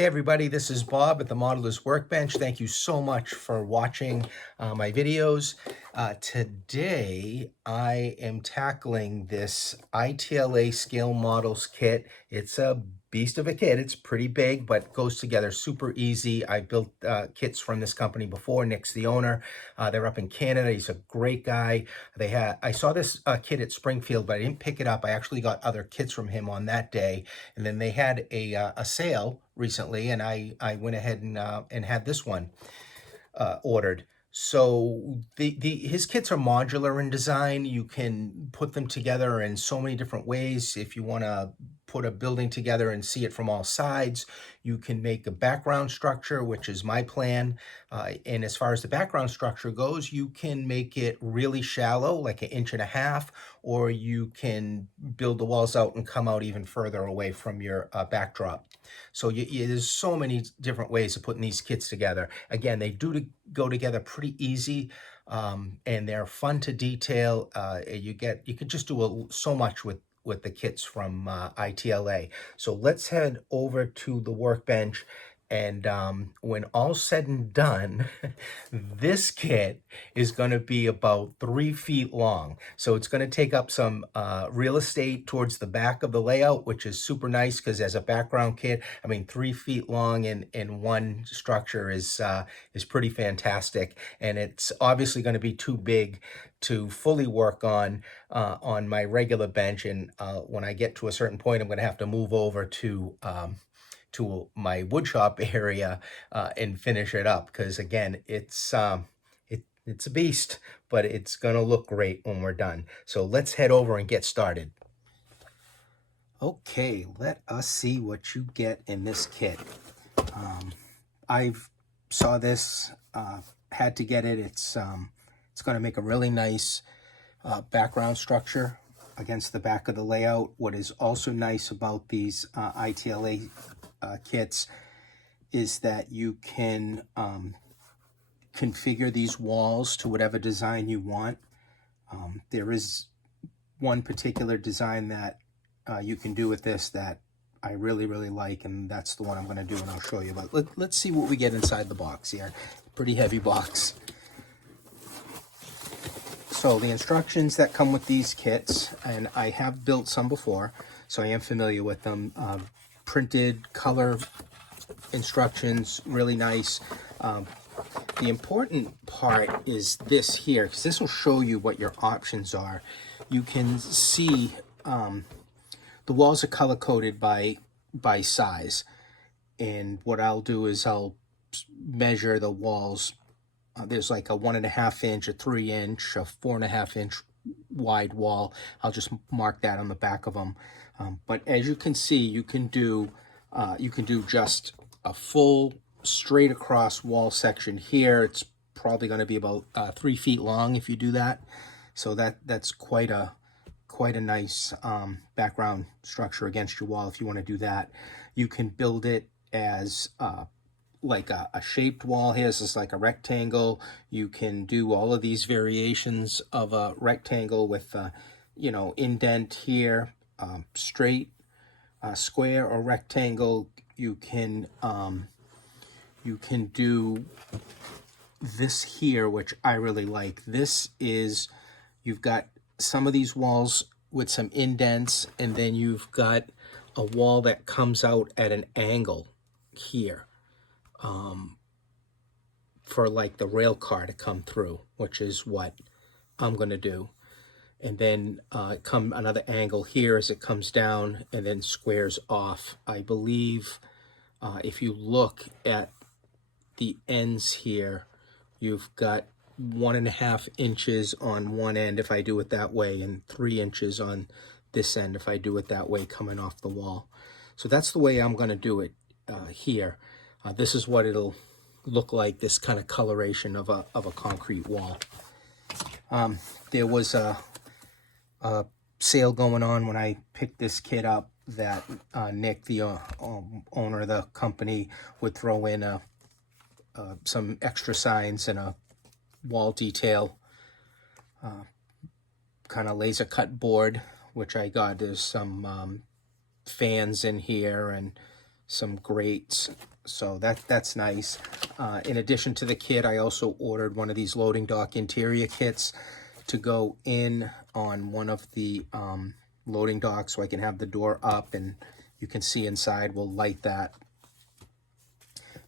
Hey everybody, this is Bob at the Modeler's Workbench. Thank you so much for watching my videos. Today I am tackling this ITLA Scale Models kit. It's a beast of a kit. It's pretty big, but goes together super easy. I built kits from this company before. Nick's the owner. They're up in Canada. He's a great guy. I saw this kit at Springfield, but I didn't pick it up. I actually got other kits from him on that day. And then they had a sale recently, and I went ahead and had this one ordered. So his kits are modular in design. You can put them together in so many different ways. If you want to put a building together and see it from all sides, you can make a background structure, which is my plan. And as far as the background structure goes, you can make it really shallow, like 1.5 inches, or you can build the walls out and come out even further away from your backdrop. So there's so many different ways of putting these kits together. Again, they do go together pretty easy, and they're fun to detail. You could just do so much with the kits from ITLA. So let's head over to the workbench. And when all's said and done, this kit is going to be about 3 feet long. So it's going to take up some real estate towards the back of the layout, which is super nice because as a background kit, I mean, 3 feet long in one structure is pretty fantastic. And it's obviously going to be too big to fully work on my regular bench. And when I get to a certain point, I'm going to have to move over to my woodshop area and finish it up, because again, it's a beast, but it's gonna look great when we're done. So let's head over and get started. Okay, let us see what you get in this kit. I saw this, had to get it. It's going to make a really nice background structure against the back of the layout. What is also nice about these ITLA kits is that you can configure these walls to whatever design you want. There is one particular design that you can do with this that I really like, and that's the one I'm going to do, and I'll show you. But let's see what we get inside the box here. Pretty heavy box. So the instructions that come with these kits, and I have built some before, so I am familiar with them. Printed color instructions, really nice. The important part is this here, because this will show you what your options are. You can see the walls are color coded by size, and what I'll do is I'll measure the walls. There's like a 1.5 inch, a 3 inch, a 4.5 inch wide wall. I'll just mark that on the back of them. But as you can see, you can do just a full straight across wall section here. It's probably going to be about 3 feet long if you do that. So that's quite a nice background structure against your wall if you want to do that. You can build it as like a shaped wall here. This is like a rectangle. You can do all of these variations of a rectangle with indent here, straight, square, or rectangle. You can do this here, which I really like. This is, you've got some of these walls with some indents, and then you've got a wall that comes out at an angle here for like the rail car to come through, which is what I'm going to do. And then come another angle here as it comes down and then squares off. I believe if you look at the ends here, you've got 1.5 inches on one end if I do it that way, and 3 inches on this end if I do it that way coming off the wall. So that's the way I'm going to do it here. This is what it'll look like, this kind of coloration of a concrete wall. There was a sale going on when I picked this kit up that Nick, the owner of the company, would throw in some extra signs and a wall detail kind of laser cut board, which I got. There's some fans in here and some grates So that's nice. In addition to the kit, I also ordered one of these loading dock interior kits to go in on one of the loading docks, so I can have the door up and you can see inside. We'll light that.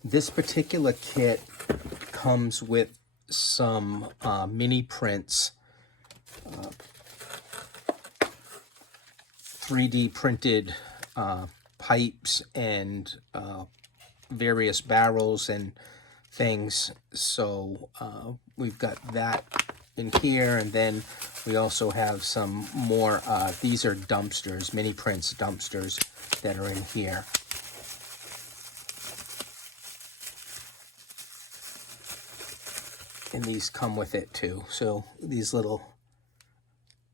This particular kit comes with some mini prints, 3D printed pipes and various barrels and things. So we've got that in here, and then we also have some more, these are dumpsters, mini prints dumpsters that are in here. And these come with it too. So these little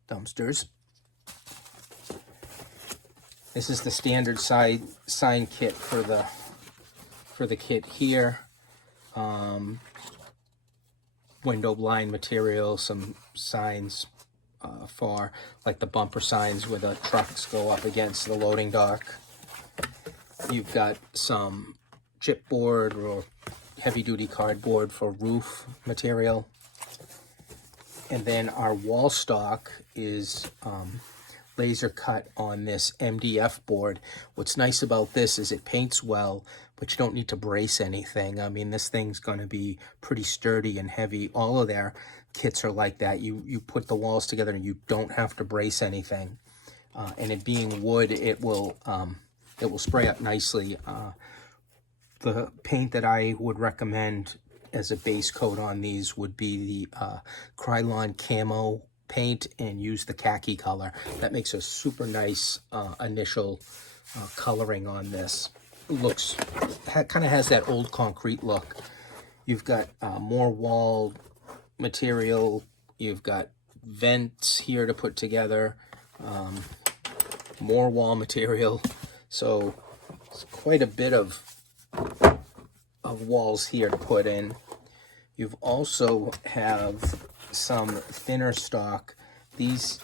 dumpsters. This is the standard sign kit for the kit here. Window blind material, some signs for like the bumper signs where the trucks go up against the loading dock. You've got some chipboard or heavy-duty cardboard for roof material. And then our wall stock is laser cut on this MDF board. What's nice about this is it paints well, but you don't need to brace anything. I mean, this thing's going to be pretty sturdy and heavy. All of their kits are like that. You put the walls together and you don't have to brace anything. And it being wood, it will spray up nicely. The paint that I would recommend as a base coat on these would be the Krylon Camo paint, and use the khaki color. That makes a super nice initial coloring on this. Looks, kind of has that old concrete look. You've got more wall material. You've got vents here to put together. More wall material. So it's quite a bit of walls here to put in. You've also have some thinner stock. These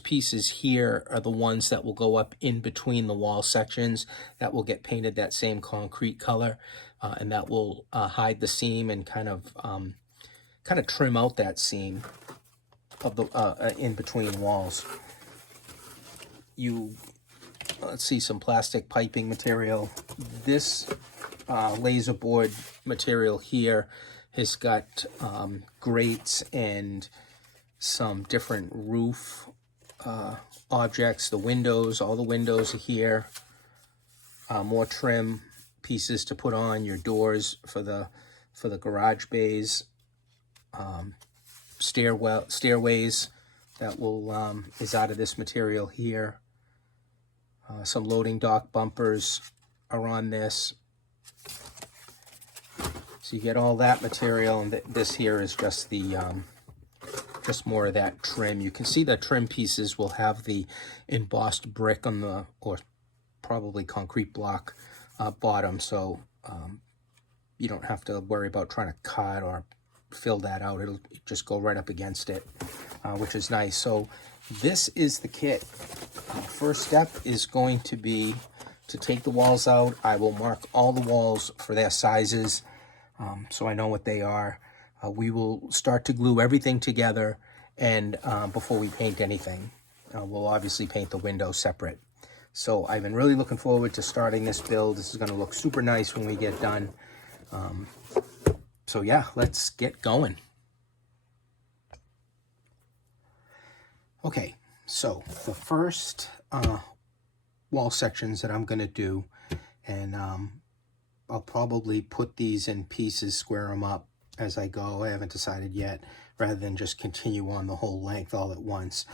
pieces here are the ones that will go up in between the wall sections that will get painted that same concrete color, and that will hide the seam and kind of trim out that seam of the in between walls. Let's see, some plastic piping material. This laser board material here has got grates and some different roof objects. The windows, all the windows are here. More trim pieces to put on your doors for the garage bays. Stairways that will is out of this material here. Some loading dock bumpers are on this. So you get all that material, and this here is just the just more of that trim. You can see the trim pieces will have the embossed brick on the, or probably concrete block bottom, so you don't have to worry about trying to cut or fill that out. It'll just go right up against it, which is nice. So this is the kit. First step is going to be to take the walls out. I will mark all the walls for their sizes, so I know what they are. We will start to glue everything together, and before we paint anything, we'll obviously paint the windows separate. So I've been really looking forward to starting this build. This is going to look super nice when we get done. So yeah, let's get going. Okay, so the first wall sections that I'm going to do, and I'll probably put these in pieces, square them up as I go. I haven't decided yet, rather than just continue on the whole length all at once.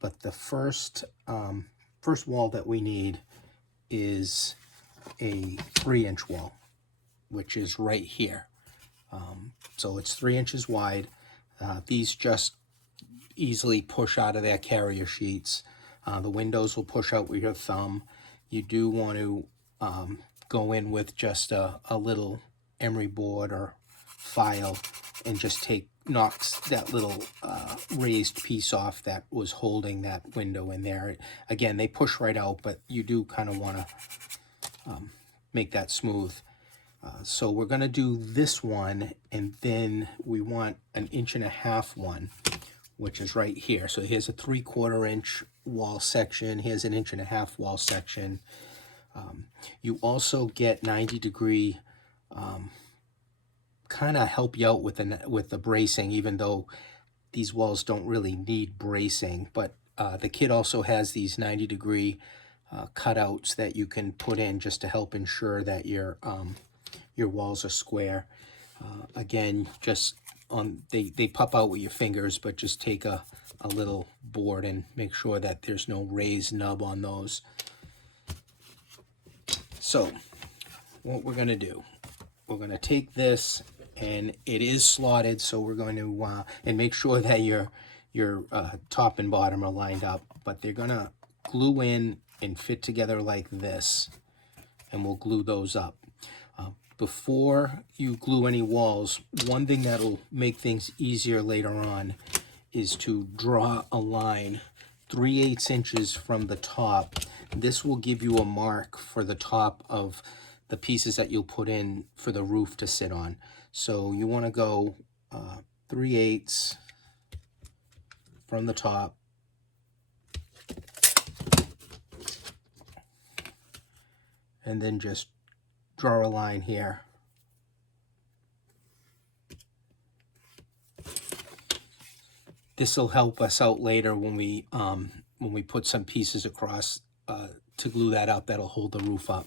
But the first wall that we need is a 3-inch wall, which is right here. So it's 3 inches wide. These just easily push out of their carrier sheets. The windows will push out with your thumb. You do want to go in with just a little emery board or file and just knocks that little raised piece off that was holding that window in there. Again, they push right out, but you do kind of want to make that smooth. So we're going to do this one, and then we want an 1.5 inch one, which is right here. So here's a 3/4 inch wall section. Here's an 1.5 inch wall section. You also get 90-degree kind of help you out with the bracing, even though these walls don't really need bracing. But the kit also has these 90-degree cutouts that you can put in just to help ensure that your walls are square. Again, just they pop out with your fingers, but just take a little board and make sure that there's no raised nub on those. So what we're going to do, we're going to take this, and it is slotted, so we're going to and make sure that your top and bottom are lined up, but they're going to glue in and fit together like this, and we'll glue those up. Before you glue any walls, one thing that'll make things easier later on is to draw a line 3/8 inches from the top. This will give you a mark for the top of the pieces that you'll put in for the roof to sit on. So you want to go 3/8 from the top, and then just draw a line here. This will help us out later when we put some pieces across to glue that up. That'll hold the roof up.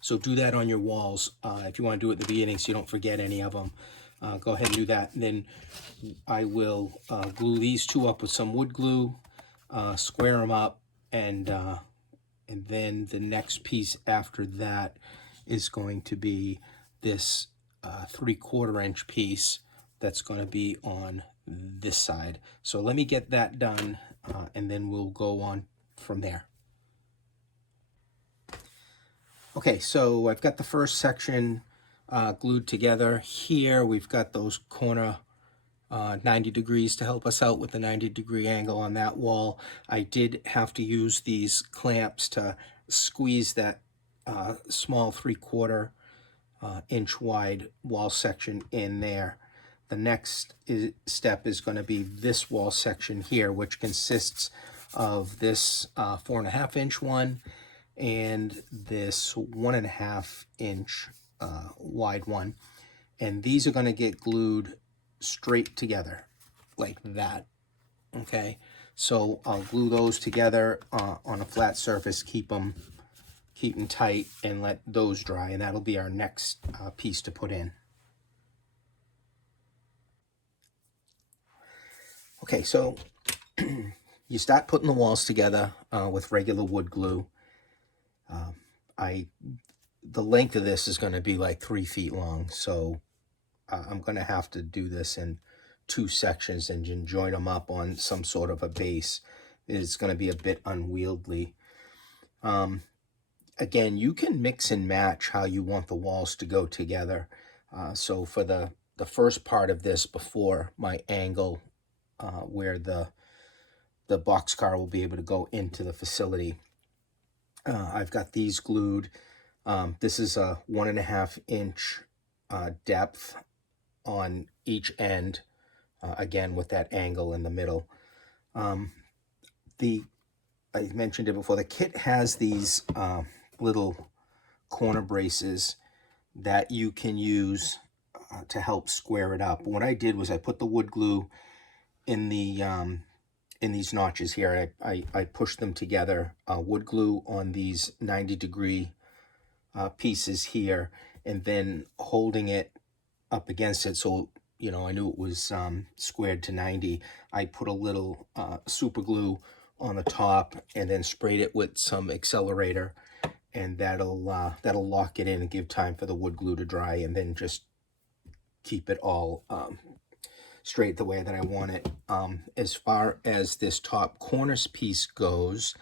So do that on your walls if you want to do it at the beginning, so you don't forget any of them. Go ahead and do that. And then I will glue these two up with some wood glue, square them up, and then the next piece after that is going to be this 3/4 inch piece that's going to be on this side. So let me get that done, and then we'll go on from there. Okay, so I've got the first section glued together. Here we've got those corner 90 degrees to help us out with the 90-degree angle on that wall. I did have to use these clamps to squeeze that small 3/4 inch wide wall section in there. The next step is going to be this wall section here, which consists of this 4.5 inch one and this 1.5 inch wide one. And these are going to get glued straight together like that. Okay, so I'll glue those together on a flat surface, keep them tight, and let those dry, and that'll be our next piece to put in. Okay, so you start putting the walls together with regular wood glue. The length of this is going to be like 3 feet long, so I'm going to have to do this in 2 sections and join them up on some sort of a base. It's going to be a bit unwieldy. Again, you can mix and match how you want the walls to go together. So for the first part of this, before my angle where the boxcar will be able to go into the facility, I've got these glued. This is a 1.5 inch depth on each end, again with that angle in the middle. I mentioned it before, the kit has these little corner braces that you can use to help square it up. What I did was I put the wood glue in these notches here. I pushed them together, wood glue on these 90-degree pieces here, and then holding it up against it so I knew it was squared to 90. I put a little super glue on the top and then sprayed it with some accelerator, and that'll lock it in and give time for the wood glue to dry, and then just keep it all straight the way that I want it. As far as this top cornice piece goes,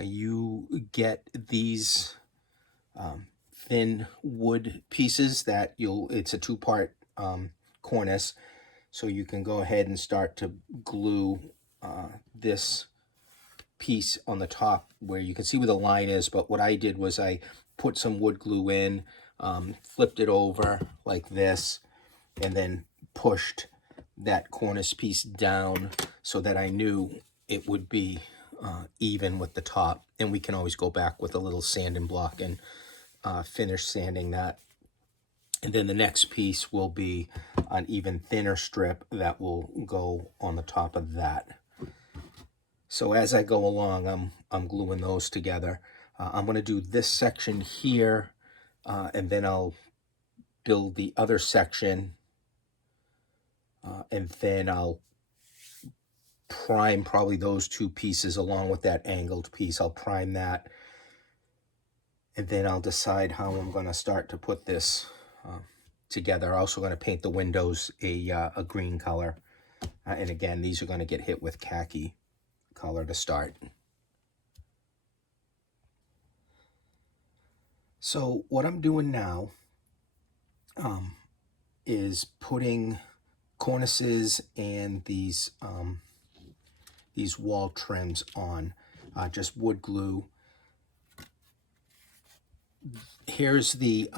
you get these thin wood pieces that it's a 2-part cornice, so you can go ahead and start to glue this piece on the top where you can see where the line is. But what I did was I put some wood glue in, flipped it over like this, and then pushed that cornice piece down so that I knew it would be even with the top. And we can always go back with a little sanding block and finish sanding that. And then the next piece will be an even thinner strip that will go on the top of that. So as I go along, I'm gluing those together. I'm going to do this section here, and then I'll build the other section, and then I'll prime probably those two pieces along with that angled piece. I'll prime that, and then I'll decide how I'm going to start to put this together. I'm also going to paint the windows a green color, and again, these are going to get hit with khaki color to start. So what I'm doing now is putting cornices and these wall trims on, just wood glue. Here's the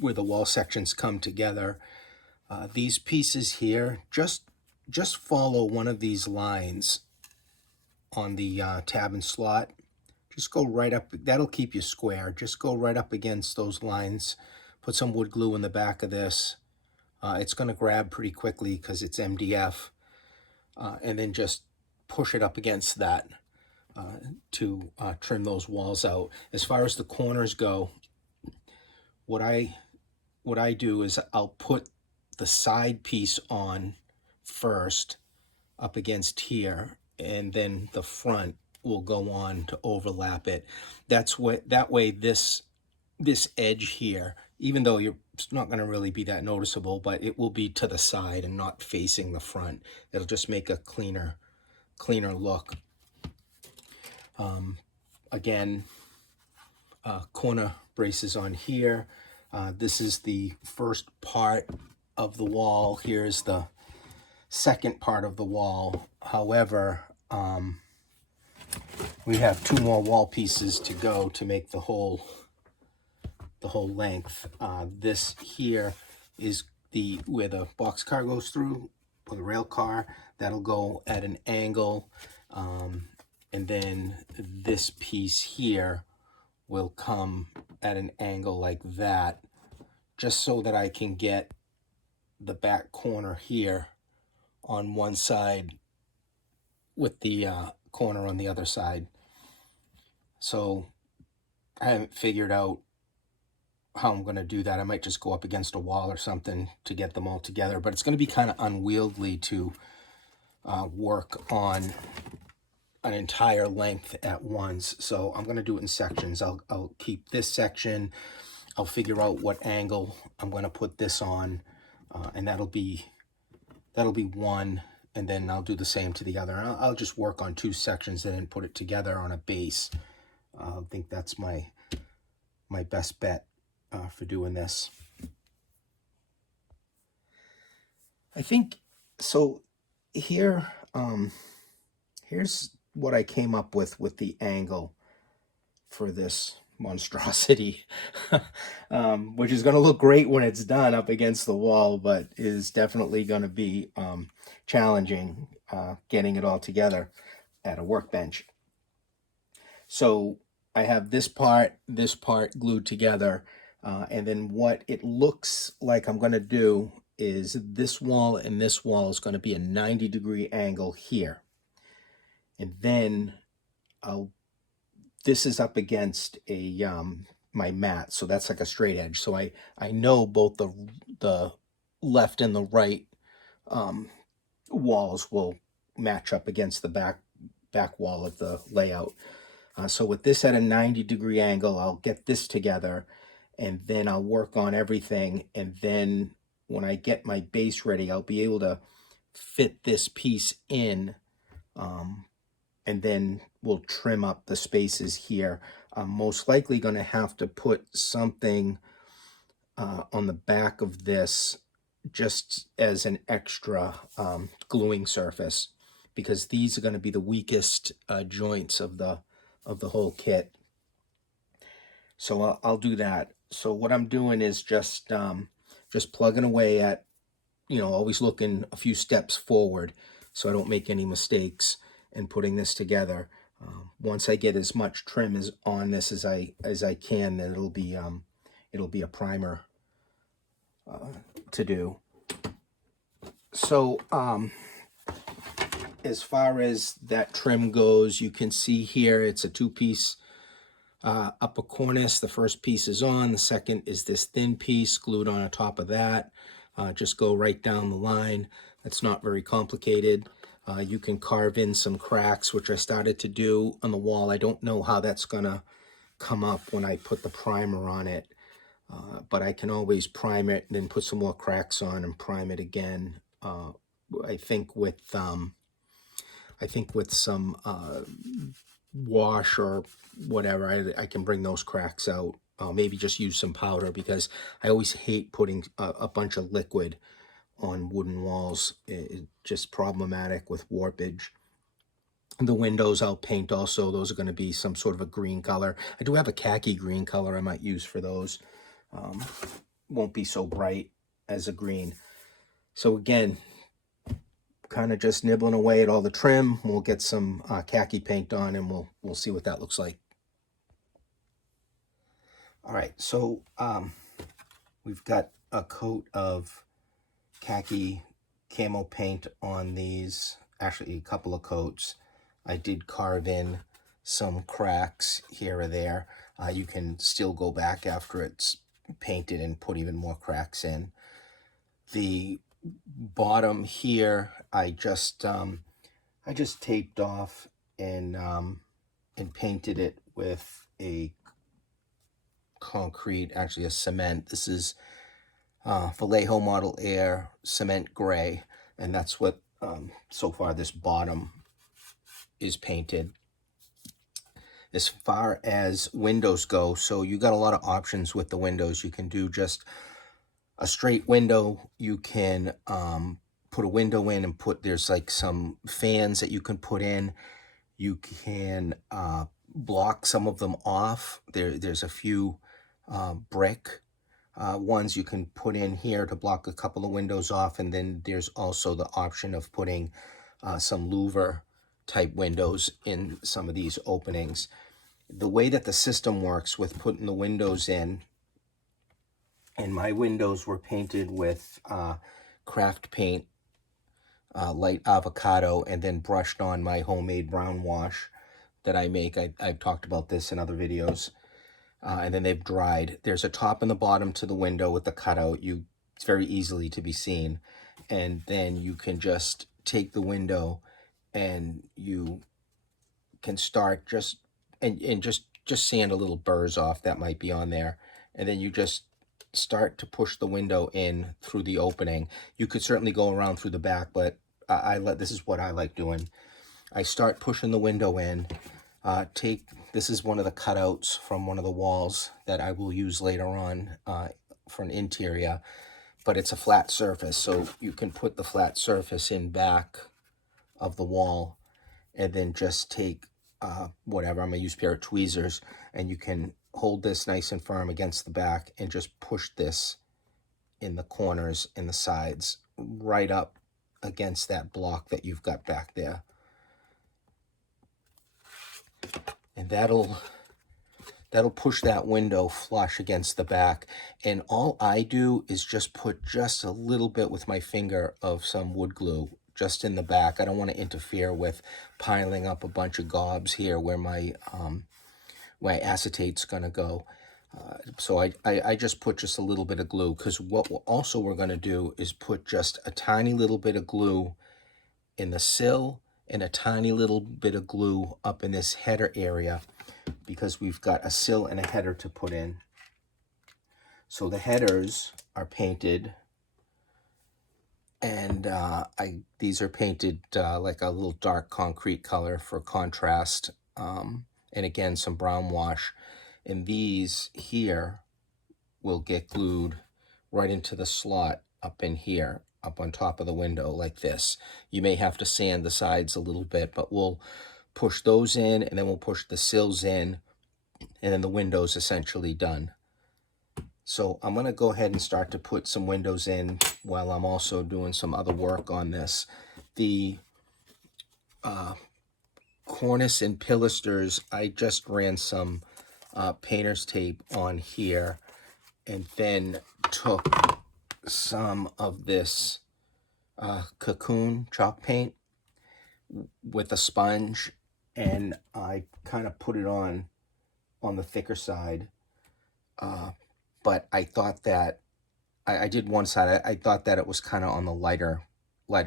where the wall sections come together. These pieces here, just follow one of these lines on the tab and slot. Just go right up, that'll keep you square. Just go right up against those lines. Put some wood glue in the back of this. It's going to grab pretty quickly because it's MDF. And then just push it up against that to trim those walls out. As far as the corners go, what I do is I'll put the side piece on first up against here, and then the front will go on to overlap it. That way this edge here, even though it's not going to really be that noticeable, but it will be to the side and not facing the front. It'll just make a cleaner look. Again, corner braces on here. This is the first part of the wall. Here's the second part of the wall. However, we have two more wall pieces to go to make the whole length. This here is where the boxcar goes through, or the rail car. That'll go at an angle, and then this piece here will come at an angle like that, just so that I can get the back corner here on one side with the corner on the other side. So I haven't figured out how I'm going to do that. I might just go up against a wall or something to get them all together, but it's going to be kind of unwieldy to work on an entire length at once. So I'm going to do it in sections. I'll keep this section. I'll figure out what angle I'm going to put this on, and that'll be one, and then I'll do the same to the other. I'll just work on two sections and then put it together on a base. I think that's my best bet for doing this. I think so. Here, here's what I came up with the angle for this monstrosity, which is going to look great when it's done up against the wall, but is definitely going to be challenging getting it all together at a workbench. So I have this part glued together, and then what it looks like I'm going to do is this wall and this wall is going to be a 90-degree angle here, and then this is up against a my mat, so that's like a straight edge. So I know both the left and the right walls will match up against the back wall of the layout. So with this at a 90-degree angle, I'll get this together, and then I'll work on everything, and then when I get my base ready, I'll be able to fit this piece in, and then we'll trim up the spaces here. I'm most likely going to have to put something on the back of this just as an extra gluing surface, because these are going to be the weakest joints of the whole kit. So I'll do that. So what I'm doing is just plugging away at, always looking a few steps forward so I don't make any mistakes in putting this together. Once I get as much trim as on this as I can, then it'll be a primer to do. So as far as that trim goes, you can see here it's a two-piece upper cornice. The first piece is on, the second is this thin piece glued on top of that. Just go right down the line. That's not very complicated. You can carve in some cracks, which I started to do on the wall. I don't know how that's gonna come up when I put the primer on it, but I can always prime it and then put some more cracks on and prime it again. I think with some wash or whatever, I can bring those cracks out. Maybe just use some powder, because I always hate putting a bunch of liquid on wooden walls. It's just problematic with warpage. The windows I'll paint also. Those are going to be some sort of a green color. I do have a khaki green color I might use for those. Won't be so bright as a green. So again, kind of just nibbling away at all the trim. We'll get some khaki paint on, and we'll see what that looks like. All right, so we've got a coat of khaki camo paint on these, actually a couple of coats. I did carve in some cracks here or there. You can still go back after it's painted and put even more cracks in. The bottom here, I just taped off and painted it with a concrete, actually a cement. This is Vallejo Model Air Cement Gray, and that's what so far this bottom is painted. As far as windows go, so you got a lot of options with the windows. You can do just a straight window. You can put a window in and there's like some fans that you can put in. You can block some of them off. There's a few brick ones you can put in here to block a couple of windows off, and then there's also the option of putting some louver type windows in some of these openings. The way that the system works with putting the windows in, and my windows were painted with craft paint, light avocado, and then brushed on my homemade brown wash that I make. I've talked about this in other videos. And then they've dried. There's a top and the bottom to the window with the cutout. It's very easily to be seen. And then you can just take the window and you can start just sand a little burrs off that might be on there. And then you just start to push the window in through the opening. You could certainly go around through the back, but this is what I like doing. I start pushing the window in. This is one of the cutouts from one of the walls that I will use later on for an interior, but it's a flat surface, so you can put the flat surface in back of the wall, and then just take whatever, I'm going to use a pair of tweezers, and you can hold this nice and firm against the back and just push this in the corners and the sides right up against that block that you've got back there. And that'll push that window flush against the back. And all I do is just put just a little bit with my finger of some wood glue just in the back. I don't want to interfere with piling up a bunch of gobs here where my acetate's going to go. So I just put just a little bit of glue, because what we're going to do is put just a tiny little bit of glue in the sill and a tiny little bit of glue up in this header area, because we've got a sill and a header to put in. So the headers are painted, and these are painted like a little dark concrete color for contrast, and again some brown wash. And these here will get glued right into the slot up in here, up on top of the window like this. You may have to sand the sides a little bit, but we'll push those in, and then we'll push the sills in, and then the window's essentially done. So I'm going to go ahead and start to put some windows in while I'm also doing some other work on this. The cornice and pilasters, I just ran some painter's tape on here and then took some of this cocoon chalk paint with a sponge, and I kind of put it on the thicker side. But I thought that I did one side. I thought that it was kind of on the lighter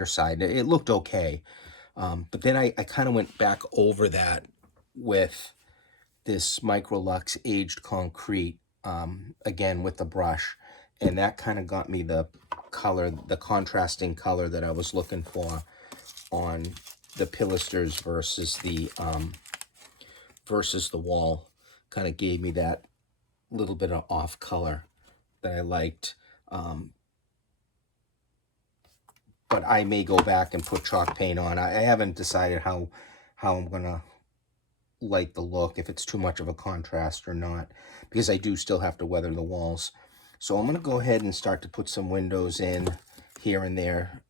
side. It looked okay. But then I kind of went back over that with this Microlux aged concrete, again with the brush, and that kind of got me the color, the contrasting color that I was looking for on the pilasters versus the wall. Kind of gave me that little bit of off color that I liked. But I may go back and put chalk paint on. I haven't decided how I'm gonna like the look, if it's too much of a contrast or not, because I do still have to weather the walls. So I'm gonna go ahead and start to put some windows in here and there.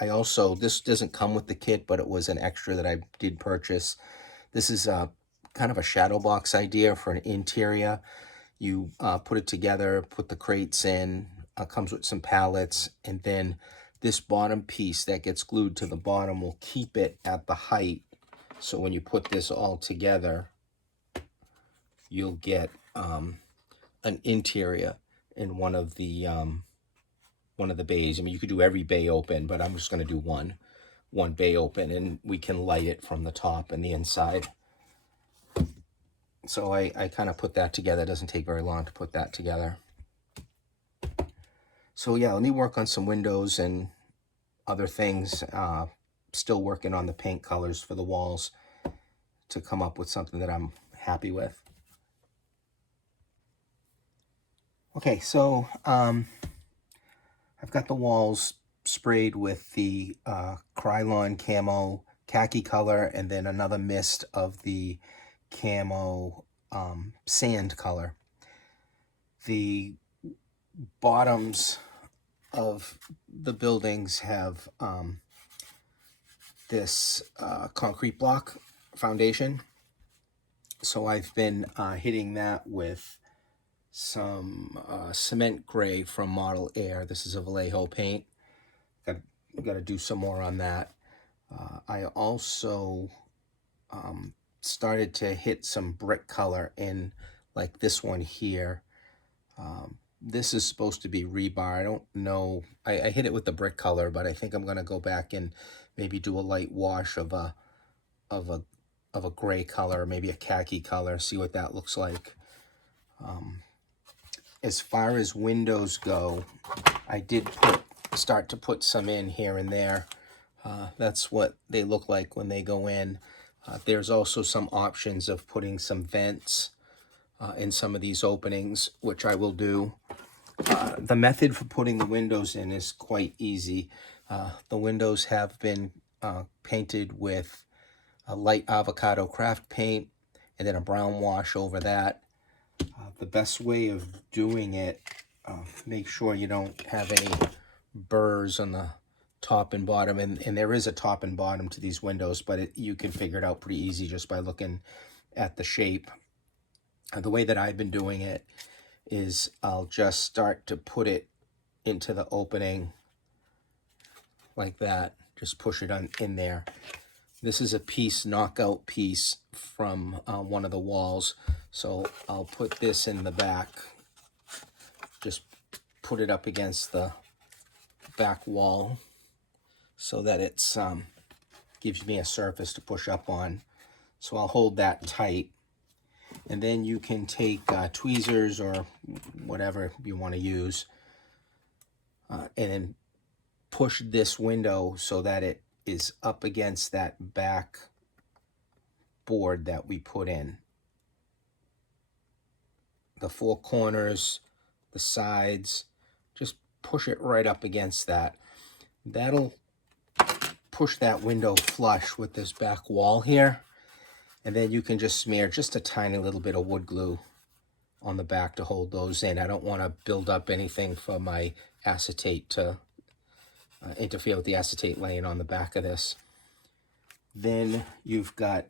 I also, this doesn't come with the kit, but it was an extra that I did purchase. This is a kind of a shadow box idea for an interior. You put it together, put the crates in, comes with some pallets, and then this bottom piece that gets glued to the bottom will keep it at the height. So when you put this all together, you'll get an interior in one of the bays. I mean, you could do every bay open, but I'm just going to do one bay open, and we can light it from the top and the inside. So I kind of put that together. It doesn't take very long to put that together. So yeah, let me work on some windows and other things. Still working on the paint colors for the walls to come up with something that I'm happy with. Okay, so I've got the walls sprayed with the Krylon camo khaki color, and then another mist of the camo sand color. The bottoms of the buildings have this concrete block foundation, so I've been hitting that with some cement gray from Model Air. This is a Vallejo paint. Got to do some more on that. I also started to hit some brick color in, like this one here. This is supposed to be rebar. I don't know. I hit it with the brick color, but I think I'm gonna go back and maybe do a light wash of a gray color, maybe a khaki color. See what that looks like. As far as windows go, I did start to put some in here and there. That's what they look like when they go in. There's also some options of putting some vents in some of these openings, which I will do. The method for putting the windows in is quite easy. The windows have been painted with a light avocado craft paint and then a brown wash over that. The best way of doing it, make sure you don't have any burrs on the top and bottom, and there is a top and bottom to these windows, but you can figure it out pretty easy just by looking at the shape. The way that I've been doing it is I'll just start to put it into the opening like that. Just push it in there. This is a knockout piece from one of the walls, so I'll put this in the back. Just put it up against the back wall so that it's gives me a surface to push up on. So I'll hold that tight, and then you can take tweezers or whatever you want to use, and then push this window so that it is up against that back board that we put in. The four corners, the sides, just push it right up against that. That'll push that window flush with this back wall here. And then you can just smear just a tiny little bit of wood glue on the back to hold those in. I don't want to build up anything for my acetate to interfere with the acetate laying on the back of this. Then you've got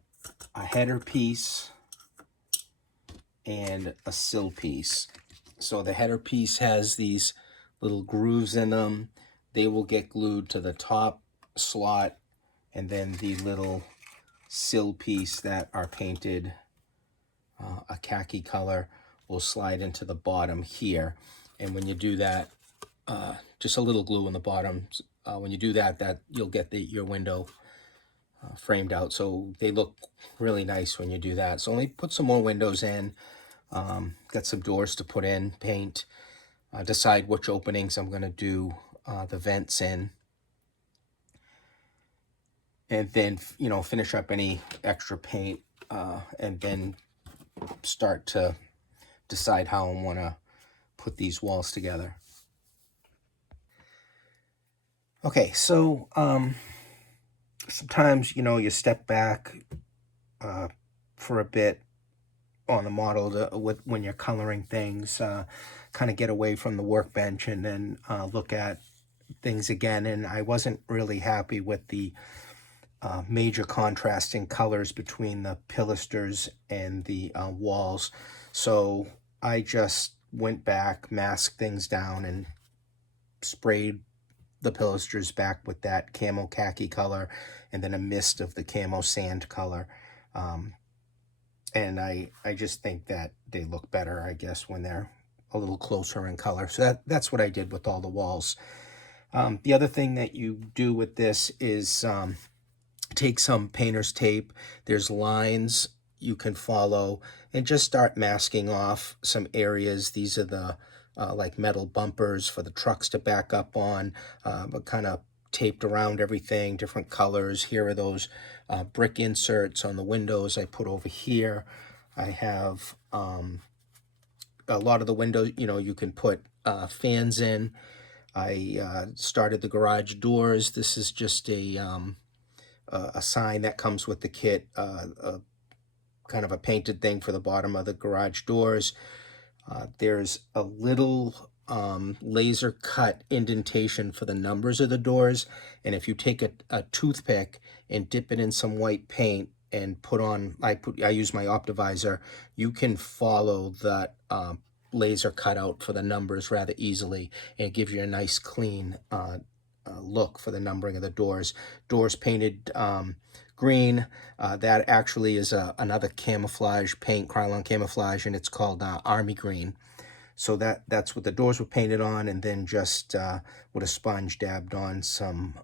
a header piece and a sill piece. So the header piece has these little grooves in them. They will get glued to the top slot, and then the little sill piece that are painted a khaki color will slide into the bottom here. And when you do that, just a little glue on the bottom. When you do that, you'll get your window framed out. So they look really nice when you do that. So only put some more windows in. Got some doors to put in, paint, decide which openings I'm going to do the vents in. And then, you know, finish up any extra paint and then start to decide how I want to put these walls together. Okay, so sometimes, you know, you step back for a bit on the model when you're coloring things, kind of get away from the workbench and then look at things again. And I wasn't really happy with the major contrasting colors between the pilasters and the walls. So I just went back, masked things down, and sprayed the pilasters back with that camo khaki color and then a mist of the camo sand color. And I just think that they look better, I guess, when they're a little closer in color. So that's what I did with all the walls. The other thing that you do with this is take some painter's tape. There's lines you can follow and just start masking off some areas. These are the like metal bumpers for the trucks to back up on, but kind of taped around everything, different colors. Here are those brick inserts on the windows I put over here. I have a lot of the windows, you know, you can put fans in. I started the garage doors. This is just a sign that comes with the kit, kind of a painted thing for the bottom of the garage doors. There's a little laser cut indentation for the numbers of the doors, and if you take a toothpick and dip it in some white paint and put on, I use my Optivisor, you can follow that laser cutout for the numbers rather easily, and it gives you a nice clean look for the numbering of the doors. Doors painted green. That actually is another camouflage paint, Krylon camouflage, and it's called Army Green. So that's what the doors were painted on, and then just with a sponge dabbed on some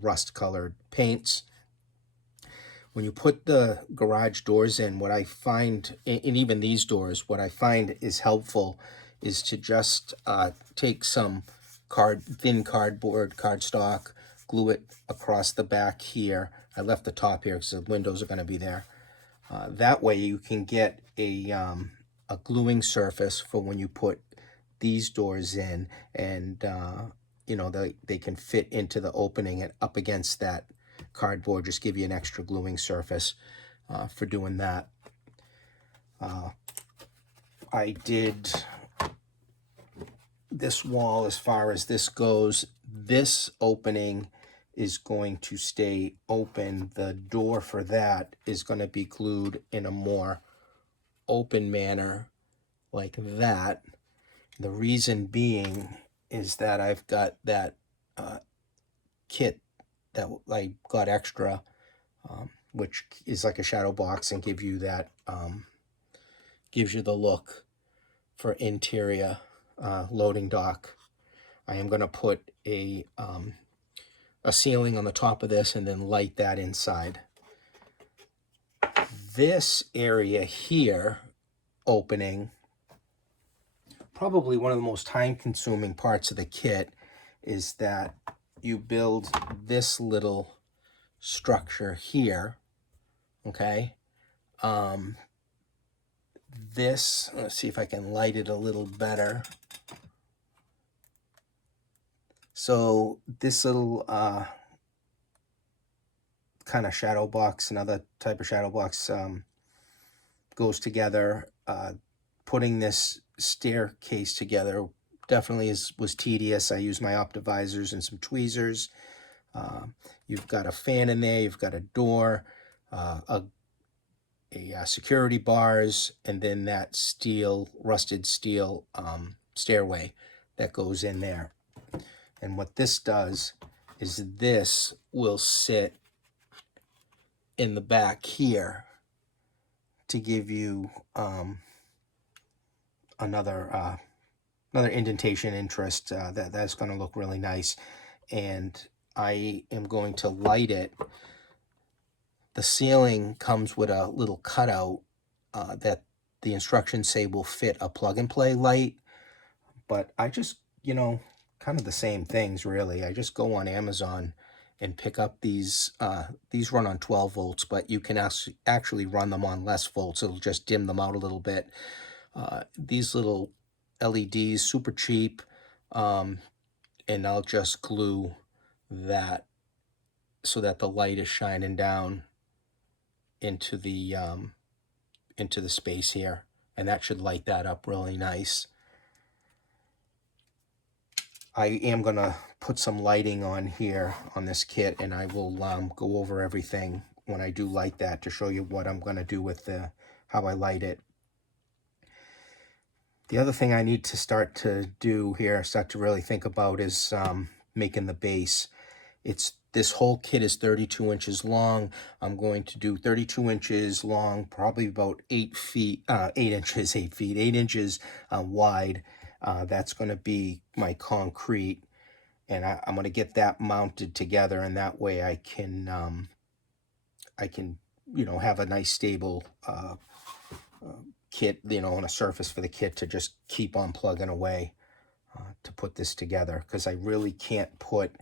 rust-colored paints. When you put the garage doors in, what I find, and even these doors, what I find is helpful is to just take some thin cardboard, cardstock, glue it across the back here. I left the top here because the windows are going to be there. That way you can get a gluing surface for when you put these doors in, and you know, they can fit into the opening and up against that cardboard. Just give you an extra gluing surface for doing that. I did this wall as far as this goes. This opening is going to stay open. The door for that is going to be glued in a more open manner like that. The reason being is that I've got that kit that I got extra, which is like a shadow box and give you that, gives you the look for interior loading dock. I am going to put a ceiling on the top of this and then light that inside. This area here, opening, probably one of the most time-consuming parts of the kit is that you build this little structure here, okay? This, let's see if I can light it a little better. So this little kind of shadow box, another type of shadow box, goes together. Putting this staircase together definitely was tedious. I used my optivisors and some tweezers. You've got a fan in there, you've got a door, a security bars, and then that rusted steel stairway that goes in there. And what this does is this will sit in the back here to give you another indentation interest that's going to look really nice. And I am going to light it. The ceiling comes with a little cutout that the instructions say will fit a plug-and-play light, but I just, kind of the same things really. I just go on Amazon and pick up these run on 12 volts, but you can actually run them on less volts. It'll just dim them out a little bit. These little LEDs, super cheap, and I'll just glue that so that the light is shining down into the space here, and that should light that up really nice. I am gonna put some lighting on here on this kit, and I will go over everything when I do light that to show you what I'm gonna do with how I light it. The other thing I need to start to really think about is making the base. This whole kit is 32 inches long. I'm going to do 32 inches long, probably about 8 inches wide. That's going to be my concrete, and I'm going to get that mounted together, and that way I can have a nice stable kit, on a surface for the kit to just keep on plugging away to put this together, because I really can't put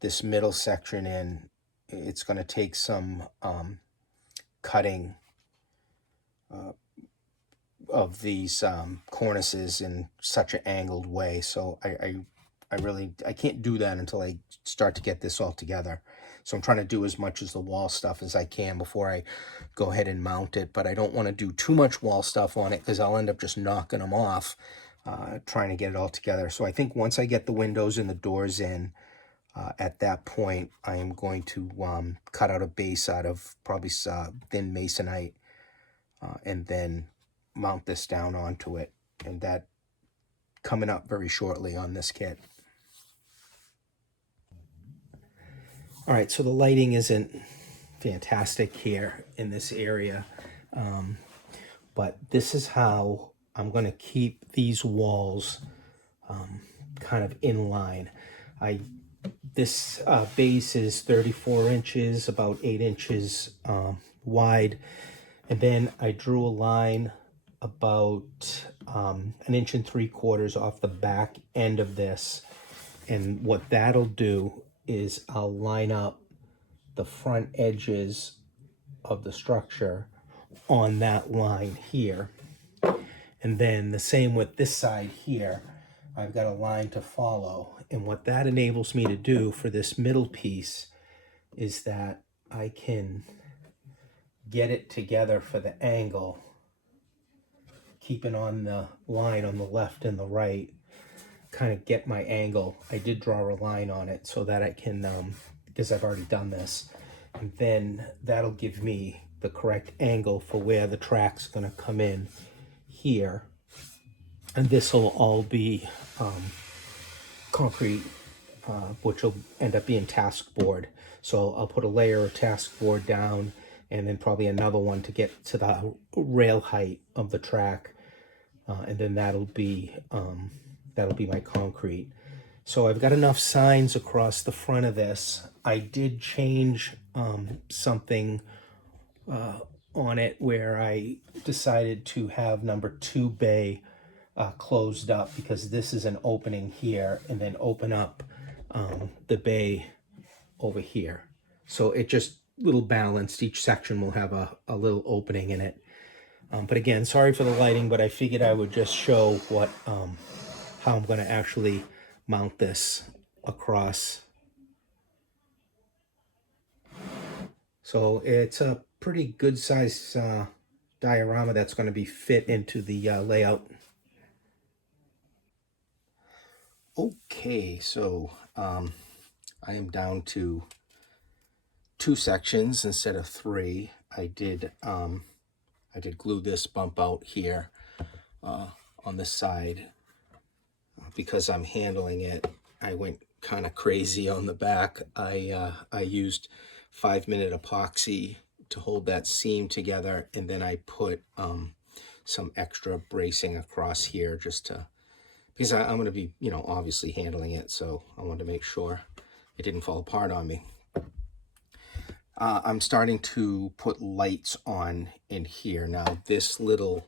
this middle section in. It's going to take some cutting of these cornices in such an angled way, so I can't do that until I start to get this all together. So I'm trying to do as much as the wall stuff as I can before I go ahead and mount it, but I don't want to do too much wall stuff on it because I'll end up just knocking them off trying to get it all together. So I think once I get the windows and the doors in, at that point I am going to cut out a base out of probably thin masonite and then mount this down onto it, and that coming up very shortly on this kit. All right, so the lighting isn't fantastic here in this area, but this is how I'm going to keep these walls kind of in line. This base is 34 inches, about 8 inches wide, and then I drew a line about 1 3/4 inches off the back end of this, and what that'll do is I'll line up the front edges of the structure on that line here. And then the same with this side here. I've got a line to follow. And what that enables me to do for this middle piece is that I can get it together for the angle, keeping on the line on the left and the right, kind of get my angle. I did draw a line on it so that I can, because I've already done this, and then that'll give me the correct angle for where the track's going to come in here. And this will all be concrete, which will end up being task board. So I'll put a layer of task board down, and then probably another one to get to the rail height of the track, and then that'll be my concrete. So I've got enough signs across the front of this. I did change something on it where I decided to have number 2 bay closed up, because this is an opening here, and then open up the bay over here. So it just little balanced. Each section will have a little opening in it. But again, sorry for the lighting, but I figured I would just show what how I'm going to actually mount this across. So it's a pretty good size diorama that's going to be fit into the layout. Okay, so I am down to 2 sections instead of 3. I did glue this bump out here on the side because I'm handling it. I went kind of crazy on the back. I used 5-minute epoxy to hold that seam together, and then I put some extra bracing across here just to, because I'm going to be, you know, obviously handling it, so I wanted to make sure it didn't fall apart on me. I'm starting to put lights on in here now. This little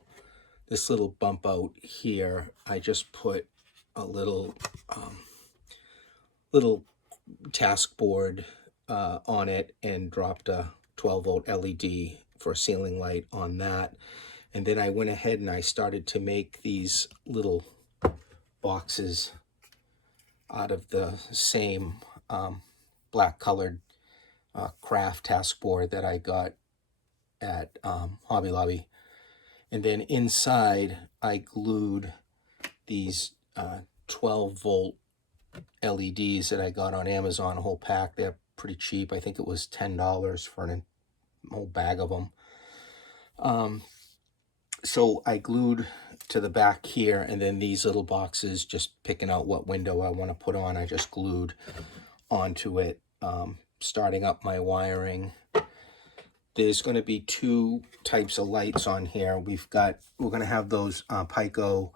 bump out here, I just put a little task board on it and dropped a 12-volt LED for a ceiling light on that. And then I went ahead and I started to make these little boxes out of the same black colored craft task board that I got at Hobby Lobby. And then inside I glued these 12-volt LEDs that I got on Amazon, a whole pack. They're pretty cheap. I think it was $10 for a whole bag of them. So I glued to the back here, and then these little boxes, just picking out what window I want to put on, I just glued onto it. Starting up my wiring. There's going to be 2 types of lights on here. We're going to have those Pico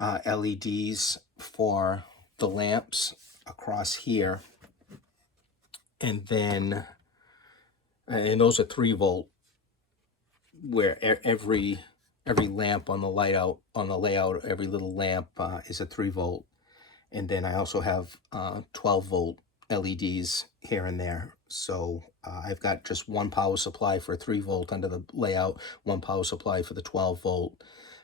LEDs for the lamps across here, and then and those are 3-volt, where every lamp on the layout, every little lamp is a 3-volt, and then I also have 12-volt LEDs here and there. So I've got just one power supply for a 3-volt under the layout, one power supply for the 12-volt.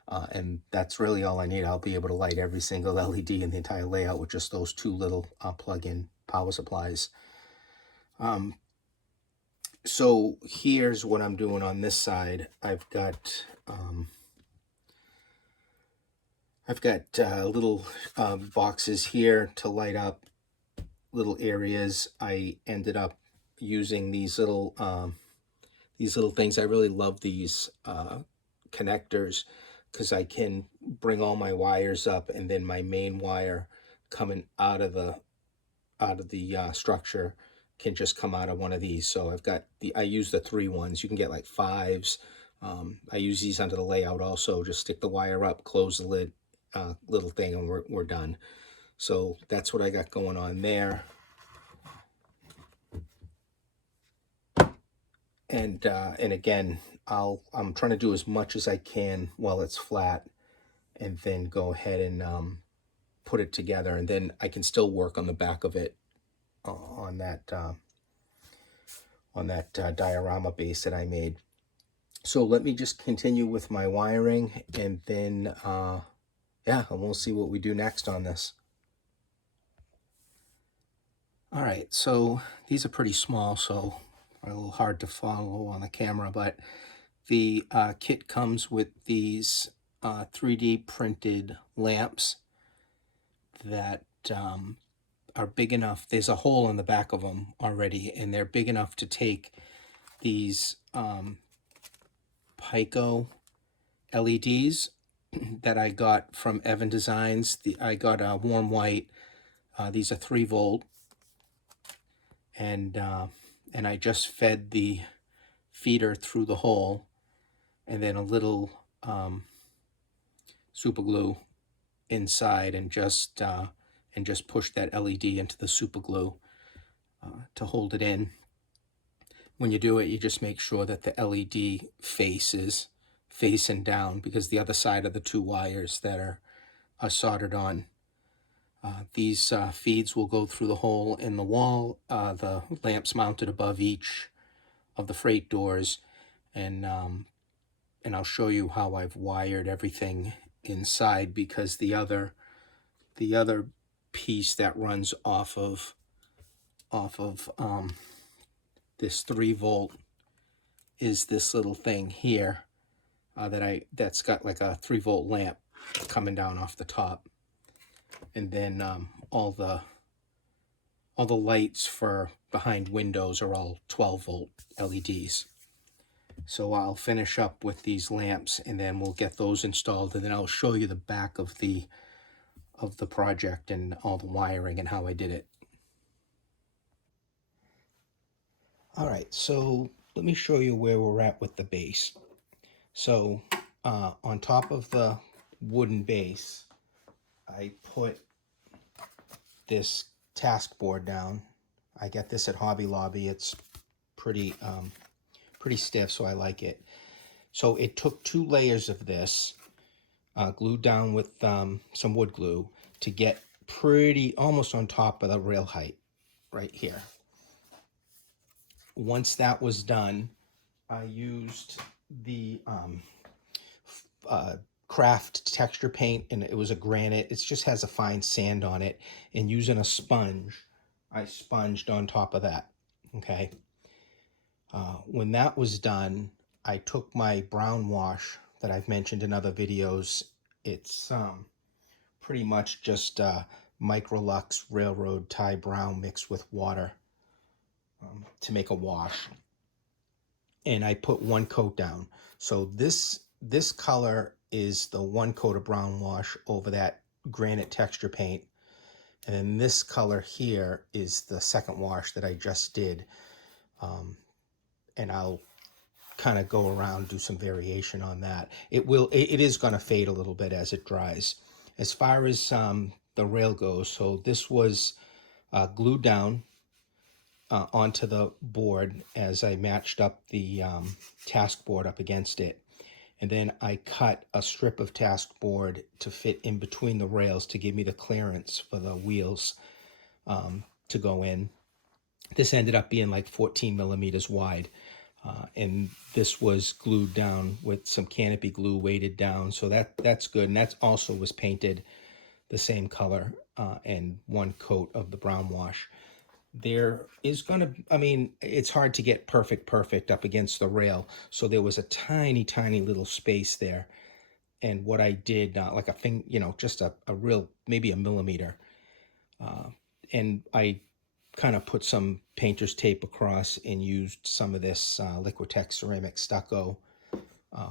And that's really all I need. I'll be able to light every single LED in the entire layout with just those 2 little plug-in power supplies. So here's what I'm doing on this side. I've got little boxes here to light up little areas. I ended up using these little things. I really love these connectors, because I can bring all my wires up, and then my main wire coming out of the structure can just come out of one of these. So I use the 3 ones. You can get like 5s. I use these under the layout also. Just stick the wire up, close the lid, little thing, and we're done. So that's what I got going on there. And again, I'm trying to do as much as I can while it's flat, and then go ahead and put it together, and then I can still work on the back of it on that diorama base that I made. So let me just continue with my wiring, and then and we'll see what we do next on this. All right, so these are pretty small, so a little hard to follow on the camera, but the kit comes with these 3D printed lamps that are big enough. There's a hole in the back of them already, and they're big enough to take these Pico LEDs that I got from Evan Designs. I got a warm white. These are 3-volt, and I just fed the feeder through the hole, and then a little super glue inside, and just push that LED into the super glue to hold it in. When you do it, you just make sure that the LED face is facing down, because the other side of the 2 wires that are soldered on. These feeds will go through the hole in the wall. The lamp's mounted above each of the freight doors, and I'll show you how I've wired everything inside, because the other piece that runs off of this 3-volt is this little thing here that's got like a 3-volt lamp coming down off the top, and then all the lights for behind windows are all 12-volt LEDs. So I'll finish up with these lamps, and then we'll get those installed, and then I'll show you the back of the project and all the wiring and how I did it. All right, so let me show you where we're at with the base. So on top of the wooden base, I put this task board down. I get this at Hobby Lobby. It's pretty stiff, so I like it. So it took 2 layers of this, glued down with some wood glue, to get pretty almost on top of the rail height right here. Once that was done, I used the craft texture paint, and it was a granite. It just has a fine sand on it, and using a sponge, I sponged on top of that. Okay. When that was done, I took my brown wash that I've mentioned in other videos. It's pretty much just Microlux Railroad Tie Brown mixed with water to make a wash. And I put 1 coat down. So this color is the 1 coat of brown wash over that granite texture paint. And then this color here is the second wash that I just did. And I'll kind of go around, do some variation on that. It is going to fade a little bit as it dries. As far as the rail goes, so this was glued down onto the board as I matched up the task board up against it. And then I cut a strip of task board to fit in between the rails to give me the clearance for the wheels to go in. This ended up being like 14 millimeters wide. And this was glued down with some canopy glue weighted down. So that's good. And that also was painted the same color and 1 coat of the brown wash. There is going to, I mean, it's hard to get perfect up against the rail. So there was a tiny little space there. And what I did, like a thing, just a real, maybe a millimeter. And I kind of put some painter's tape across and used some of this Liquitex ceramic stucco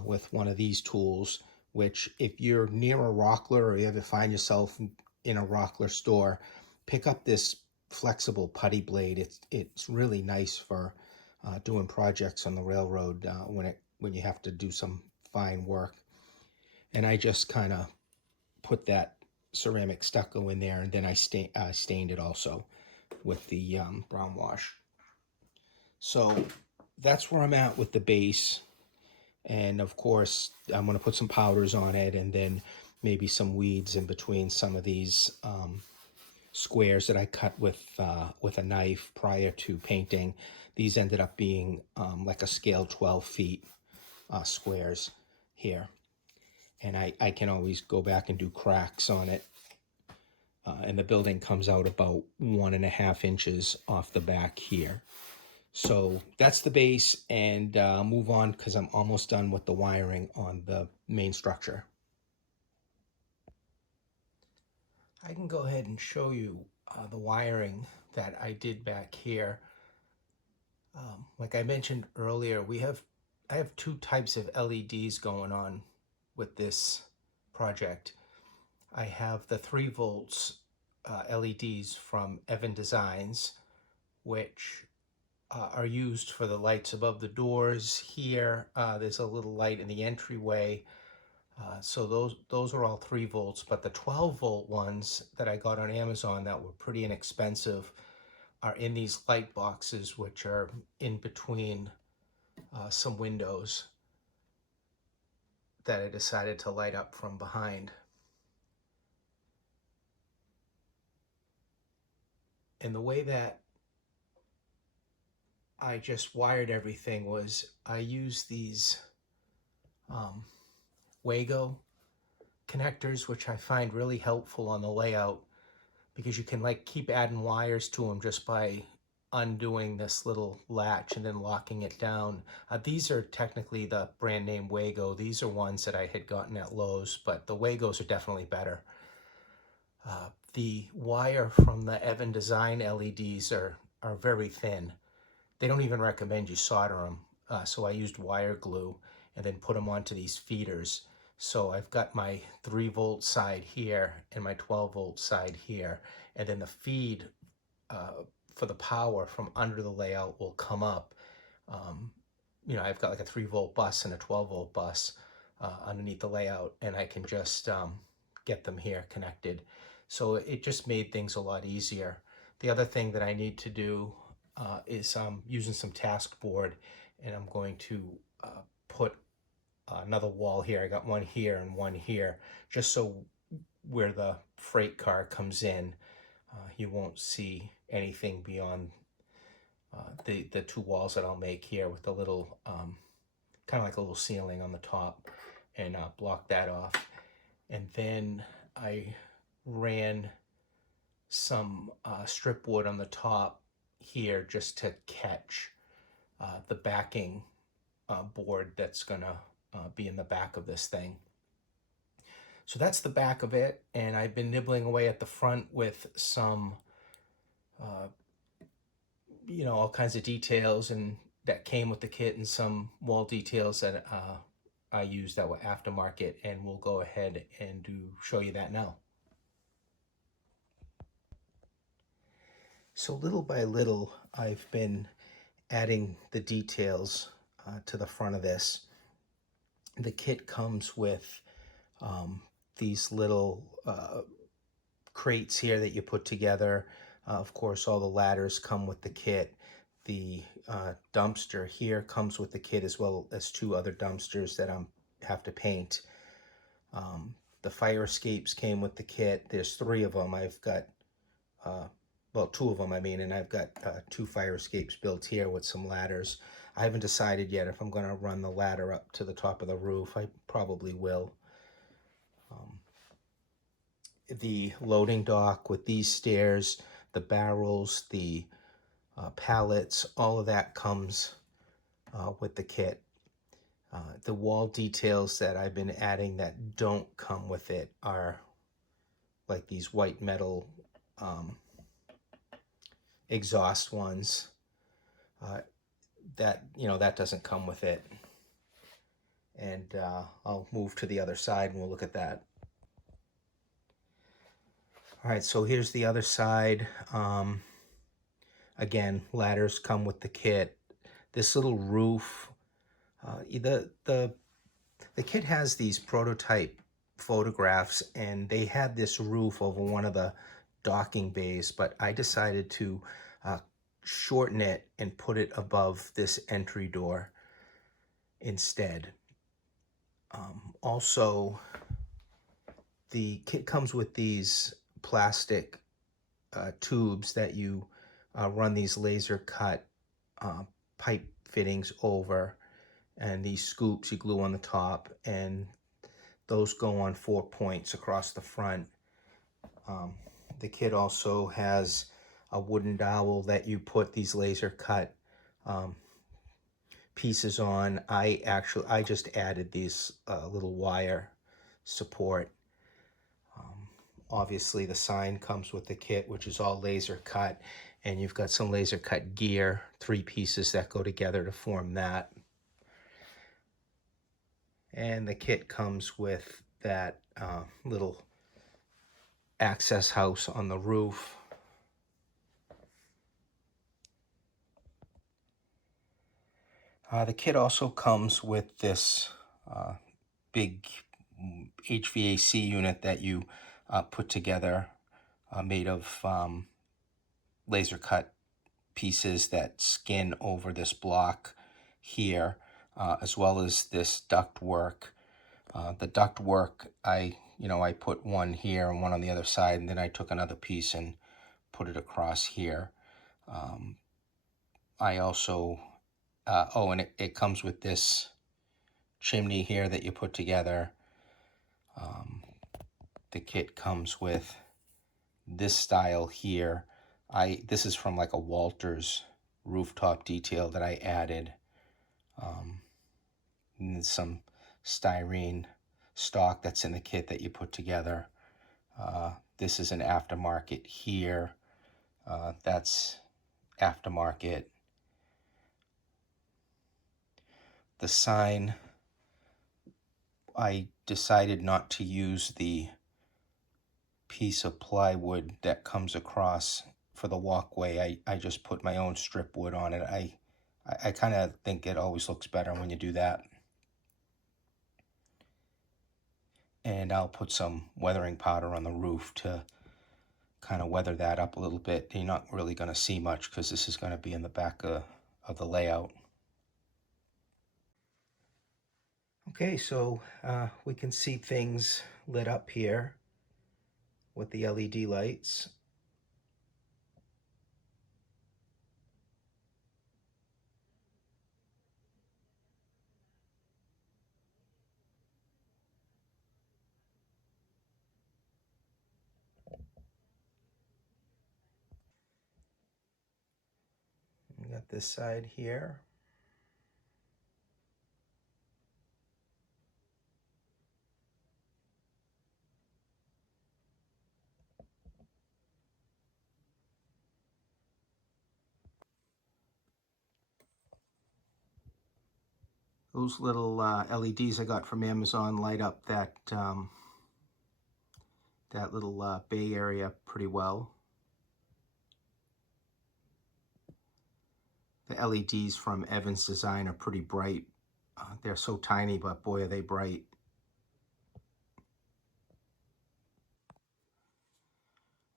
with one of these tools, which if you're near a Rockler or you ever find yourself in a Rockler store, pick up this flexible putty blade. It's really nice for doing projects on the railroad when you have to do some fine work. And I just kind of put that ceramic stucco in there, and then I stained it also with the brown wash. So that's where I'm at with the base. And of course, I'm going to put some powders on it, and then maybe some weeds in between some of these squares that I cut with a knife prior to painting. These ended up being like a scale 12 feet squares here. And I can always go back and do cracks on it. And the building comes out about 1.5 inches off the back here. So that's the base, and I'll move on because I'm almost done with the wiring on the main structure. I can go ahead and show you the wiring that I did back here. Like I mentioned earlier, I have 2 types of LEDs going on with this project. I have the 3 volts LEDs from Evan Designs, which are used for the lights above the doors here. There's a little light in the entryway. So those are all 3 volts, but the 12 volt ones that I got on Amazon that were pretty inexpensive are in these light boxes, which are in between some windows that I decided to light up from behind. And the way that I just wired everything was I used these Wago connectors, which I find really helpful on the layout because you can like keep adding wires to them just by undoing this little latch and then locking it down. These are technically the brand name Wago. These are ones that I had gotten at Lowe's, but the Wagos are definitely better. The wire from the Evan Design LEDs are very thin. They don't even recommend you solder them. So I used wire glue and then put them onto these feeders. So I've got my 3-volt side here and my 12-volt side here. And then the feed for the power from under the layout will come up. You know, I've got like a 3-volt bus and a 12-volt bus underneath the layout, and I can just get them here connected. So it just made things a lot easier. The other thing that I need to do is using some task board, and I'm going to put another wall here. I got one here and one here, just so where the freight car comes in, you won't see anything beyond the 2 walls that I'll make here with the little, kind of like a little ceiling on the top, and block that off. And then I ran some strip wood on the top here just to catch the backing board that's gonna be in the back of this thing. So that's the back of it, and I've been nibbling away at the front with some you know, all kinds of details and that came with the kit, and some wall details that I used that were aftermarket, and we'll go ahead and show you that now. So little by little, I've been adding the details to the front of this. The kit comes with these little crates here that you put together. Of course, all the ladders come with the kit. The dumpster here comes with the kit, as well as 2 other dumpsters that I have to paint. The fire escapes came with the kit. There's 3 of them. I've got well, 2 of them, I mean, and I've got 2 fire escapes built here with some ladders. I haven't decided yet if I'm going to run the ladder up to the top of the roof. I probably will. The loading dock with these stairs, the barrels, the pallets, all of that comes with the kit. The wall details that I've been adding that don't come with it are like these white metal exhaust ones. That, you know, that doesn't come with it. And I'll move to the other side and we'll look at that. All right, so here's the other side. Again, ladders come with the kit. This little roof, the kit has these prototype photographs, and they had this roof over one of the docking bays, but I decided to shorten it and put it above this entry door instead. Also, the kit comes with these plastic tubes that you run these laser cut pipe fittings over, and these scoops you glue on the top, and those go on 4 points across the front. The kit also has a wooden dowel that you put these laser cut pieces on. I just added these little wire support. Obviously the sign comes with the kit, which is all laser cut, and you've got some laser cut gear, 3 pieces that go together to form that. And the kit comes with that little access house on the roof. The kit also comes with this big HVAC unit that you put together, made of laser cut pieces that skin over this block here, as well as this duct work. The duct work, I put one here and one on the other side, and then I took another piece and put it across here. I also, and it comes with this chimney here that you put together. The kit comes with this style here, This is from like a Walters rooftop detail that I added. And some styrene stock that's in the kit that you put together. This is an aftermarket here. That's aftermarket. The sign, I decided not to use the piece of plywood that comes across for the walkway. I just put my own strip wood on it. I kind of think it always looks better when you do that. And I'll put some weathering powder on the roof to kind of weather that up a little bit. You're not really going to see much because this is going to be in the back of the layout. Okay, so we can see things lit up here with the LED lights. We got this side here. Those little LEDs I got from Amazon light up that that little bay area pretty well. The LEDs from Evans Design are pretty bright. They're so tiny, but boy, are they bright.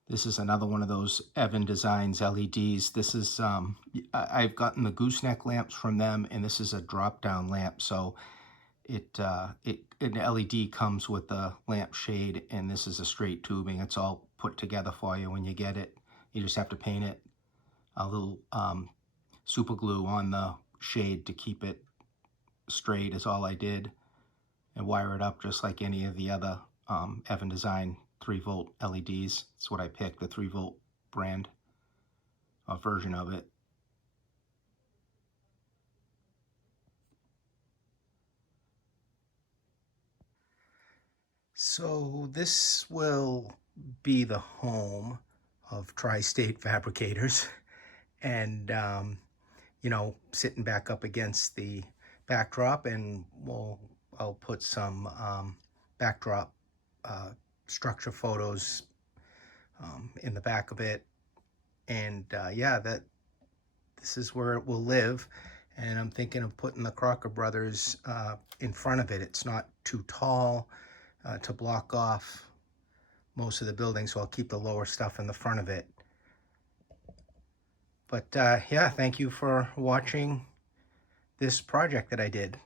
This is another one of those Evan Designs LEDs. This is, I've gotten the gooseneck lamps from them, and this is a drop-down lamp. So an LED comes with a lamp shade, and this is a straight tubing. It's all put together for you when you get it. You just have to paint it a little super glue on the shade to keep it straight is all I did, and wire it up just like any of the other Evan Design 3-volt LEDs. That's what I picked, the 3-volt brand version of it. So this will be the home of Tri State Fabricators, and you know, sitting back up against the backdrop, and I'll put some backdrop structure photos in the back of it. And yeah, this is where it will live. And I'm thinking of putting the Crocker Brothers in front of it. It's not too tall to block off most of the building, so I'll keep the lower stuff in the front of it. But yeah, thank you for watching this project that I did.